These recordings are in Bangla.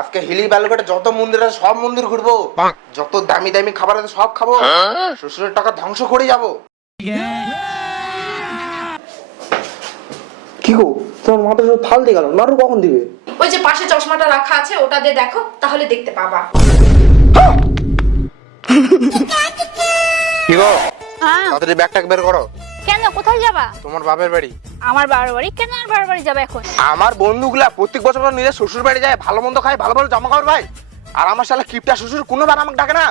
আজকে হিলি বালুঘাটে যত মন্দির আছে সব মন্দির ঘুরবো, যত দামি দামি খাবার আছে সব খাবো, শ্বশুরের টাকা ধ্বংস করে যাবো। কি গো, তোমার মাথা সব ফাল দিয়ে গেল, নাড়ু কখন দিবে? ওই যে পাশে চশমাটা রাখা আছে ওটা দিয়ে দেখো, তাহলে দেখতে পাবা। কি গো, তাড়াতাড়ি ব্যাগটা বের করো। কেন, কোথায় যাবা? তোমার বাপের বাড়ি। আমার বাবার বাড়ি? কেন আর বাবার বাড়ি যাবে এখন? আমার বন্ধুগুলা প্রত্যেক বছর নিজের শ্বশুর বাড়ি যায়, ভালো মন্দ খায়, ভালো ভালো জামা কাপড় ভাই, আর আমার শালা কিপটা শ্বশুর কোনোবার আমাকে ডাকে না।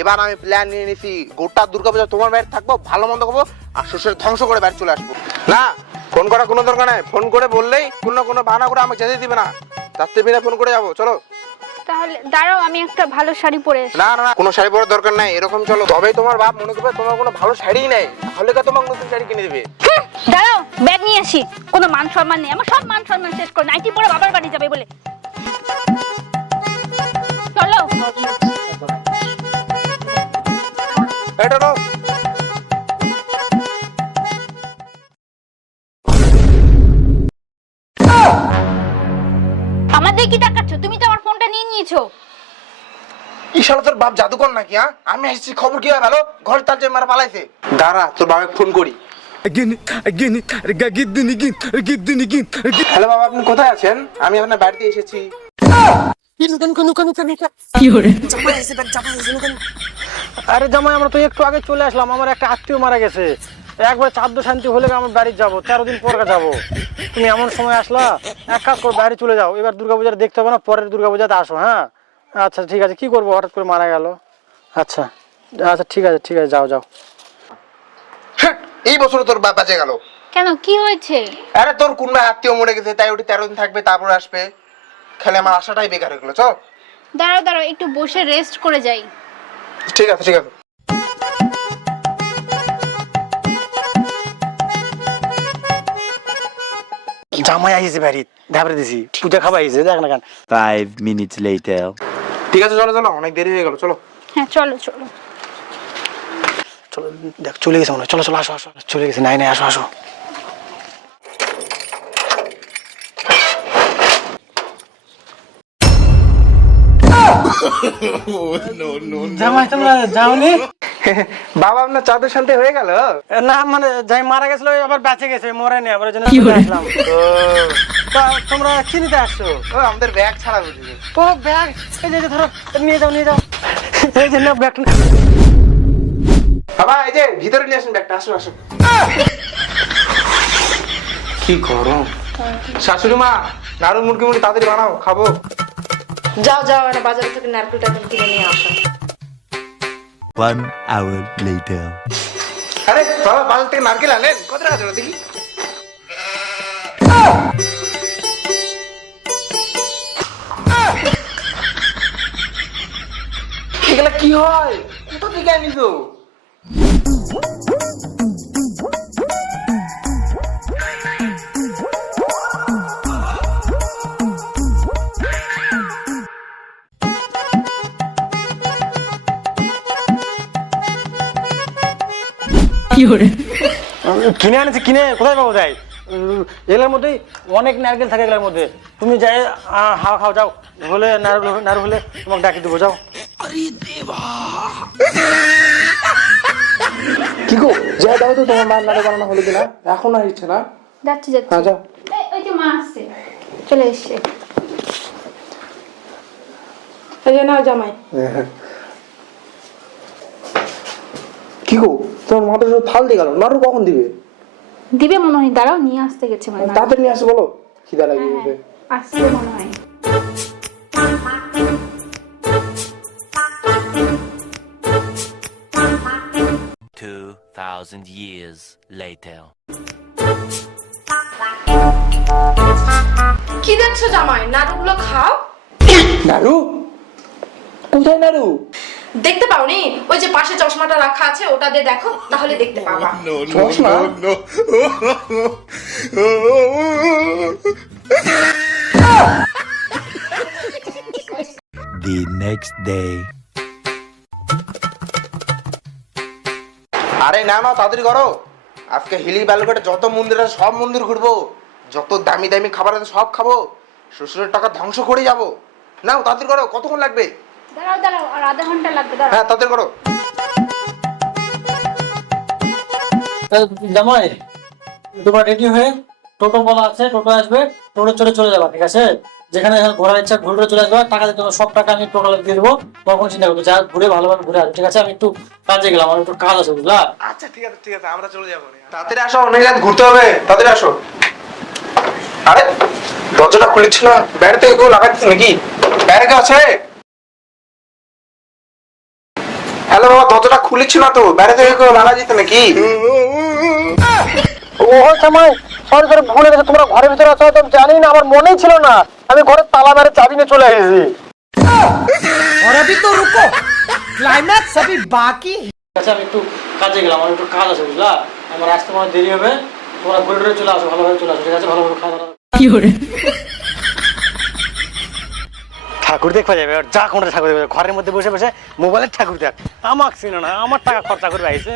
এবার আমি প্ল্যান নিয়ে নিছি, গোটা দুর্গাপূজা তোমার বাড়ি থাকবো, ভালো মন্দ খাবো, আর শ্বশুর ধ্বংস করে বাড়ি চলে আসবো। না, ফোন করার কোনো দরকার নাই, ফোন করে বললেই কোনো বাহানা করে আমাকে যেতে দিবে না, রাত্রে বিনা ফোন করে যাবো। চলো। তাহলে দাঁড়াও, আমি একটা ভালো শাড়ি পরে আসি। না না না, কোনো শাড়ি পরার দরকার নাই, এরকম চলো, তবেই তোমার বাপ মনে করবে তোমার কোনো ভালো শাড়িই নাই, তাহলে তো তোমাকে নতুন শাড়ি কিনে দেবে। দাঁড়াও, ব্যাগ নিয়ে আসি। কোনো মান সম্মান নেই আমার, সব মান সম্মান শেষ করে নাইটি পরে বাবার বাড়ি যাবে বলে। চলো। এটা নাও। আমাদের কি তাকাচ্ছ? তুমি তো আমার ফোনটা নিয়ে নিয়েছো। ইশালা তোর বাপ জাদুকর নাকি? হ্যাঁ, আমি আসছি, খবর কি হয় ভালো? ঘর তার যে মারা পালাইছে। দাঁড়া, তোর বাবাকে ফোন করি। হ্যালো বাবা, আপনি কোথায় আছেন? আমি আপনার বাড়িতে এসেছি। আরে জামাই, আমরা তো একটু আগে চলে আসলাম, আমার একটা আত্মীয় মারা গেছে, একবার চাদ্দ শান্তি হলে আমার বাড়ি যাবো, 13 দিন পর যাবো। তুমি এমন সময় আসলা, এক কাজ করো, বাইরে চলে যাও, এবার দুর্গাপূজাটা দেখতে হবে না, পরের দুর্গাপূজাতে আসো। হ্যাঁ আচ্ছা ঠিক আছে, কি করবো, হঠাৎ করে মারা গেল। আচ্ছা আচ্ছা ঠিক আছে ঠিক আছে, যাও যাও। এই বছর তোর বাপ বাঁচে গেল। কেন, কি হয়েছে? আরে তোর কোন আত্মীয় মরে গেছে, তাই ওটি 13 দিন থাকবে, তারপরে আসবে। খেলে আমার আশাটাই বেকার হয়ে গেলো। চল। দাঁড়াও দাঁড়াও, একটু বসে রেস্ট করে যাই। ঠিক আছে ঠিক আছে। জামাই আইছে বাড়ি, ধাবরে দিছি, পূজা খাবা আইছে, দেখ না কেন। 5 minutes later. ঠিক আছে, চলো চলো, অনেক দেরি হয়ে গেল, চলো। হ্যাঁ চলো চলো। চলো, দেখ চলে গেছে মনে হয়, চলো চলো, আসো আসো, চলে গেছে, নাই নাই, আসো আসো। জামাই তোমরা যাওনি? বাবা আপনার চাদর শান্তি হয়ে গেল? না মানে যাই মারা গেছিল, আবার বেঁচে গেছে, মরে নেই, আবার জন্য চলে আসলাম। তা তোমরা কি নিতে আসছো? ও আমাদের ব্যাগ ছাড়া বুঝলি। ও ব্যাগ, এই যে ধরো, নিয়ে যাও নিয়ে যাও, এই যে নাও ব্যাগ। বাবা এই যে ভিতরে নিয়ে আসুন ব্যাগটা, আসো আসো। কি গরম। শাশুড়ি মা, নাড়ু মুরগি মুরগি তাড়াতাড়ি বানাও, খাবো। যাও যাও, এটা বাজার থেকে নারকেল টারকেল কিনে নিয়ে আসো। 1 hour later. আরে বাবা, বাজার থেকে নারকেল আনেন, কত টাকা জন্য দেখি। এগুলা কি হয়, কোথা থেকে আনিছো? কিনে আনেছি, কিনে কোথায় পাবো যাই, এগুলোর মধ্যেই অনেক নারকেল থাকে, এগুলোর মধ্যে তুমি যাই হাওয়া খাও, যাও, হলে নাড়ু হলে তোমাকে ডাকি দেবো, যাও। কি গো, যা দাও তো, তোমার মার নাড়ু বানানো হলো কিনা? এখন আর ইচ্ছে না। যাচ্ছি যাচ্ছি। হ্যাঁ যাও। ওই যে মা আসছে, চলে এসছে। এই যে নাও জামাই। কি গো, তোমার মাথা সব ফাল দিয়ে গেল, নাড়ু কখন দিবে? দিবে মনে হয়, দাঁড়াও, নিয়ে আসতে গেছে মানে। তাড়াতাড়ি নিয়ে আসো, বলো, খিদা লাগিয়ে গেছে। আসছে মনে হয়। 2,000 years later. কি দেখছো জামাই, নাড়ুগুলো খাও। নাড়ু? কোথায় নাড়ু? দেখতে পাওনি? ওই যে পাশে চশমাটা রাখা আছে ওটা দিয়ে দেখো, তাহলে দেখতে পাবা। চশমা? The next day. আরে না না, তাড়াতাড়ি করো, আজকে হিলি বালুঘাটে যত মন্দির আছে সব মন্দির ঘুরবো, যত দামি দামি খাবার আছে সব খাবো, শ্বশুরের টাকা ধ্বংস করে যাবো। নাও তাড়াতাড়ি করো, কতক্ষণ লাগবে? দাঁড়াও দাঁড়াও, আর আধা ঘন্টা লাগবে, দাঁড়াও। হ্যাঁ তাড়াতাড়ি করো। জামাই তোমার রেডি হয়ে টোটো বলা আছে, টোটো আসবে, টোটো চলে যাবা, ঠিক আছে? যেখানে ঘোরার ইচ্ছা ঘুরে চলে আসবা, টাকা দিতে হবে, সব টাকা আমি টোটাল দিয়ে দেবো, তখন চিন্তা করবো যা ঘুরে ভালোভাবে ঘুরে আসবে, ঠিক আছে? আমি একটু কাজে গেলাম, আমার একটু কাজ আছে, বুঝলা? আচ্ছা ঠিক আছে আমরা চলে যাবো। তাড়াতাড়ি আসো, অনেক রাত ঘুরতে হবে, তাড়াতাড়ি আসো। আরে দরজাটা খুলেছিল না, বাইরে থেকে কেউ লাগাচ্ছে নাকি? বাইরে কেউ আছে? হ্যালো বাবা, দরজাটা খুলেছিল না তো, বাইরে থেকে কেউ লাগা যেত নাকি? ও জামাই সরি ভুলে গেছে, তোমরা ঘরের ভিতরে আছো, তো জানি না, আমার মনেই ছিল না, আমি ঘরের তালা মেরে চাবি নিয়ে চলে এসেছি। और अभी तो रुको, क्लाइमैक्स अभी बाकी है। আচ্ছা আমি একটু কাজে গেলাম, আমার একটু কাজ আছে, বুঝলা? আমার আসতে আমার দেরি হবে, তোমরা ঘুরে চলে আসো, ভালোভাবে চলে আসো, ঠিক আছে? ভালোভাবে খাওয়া দাওয়া ঠাকুর দেখবা যাবে, আর যা কোনটা ঠাকুর দেখবে, ঘরের মধ্যে বসে বসে মোবাইলের ঠাকুর দেখ, আমাকে চিনো না, আমার টাকা খরচা করবে আইছে।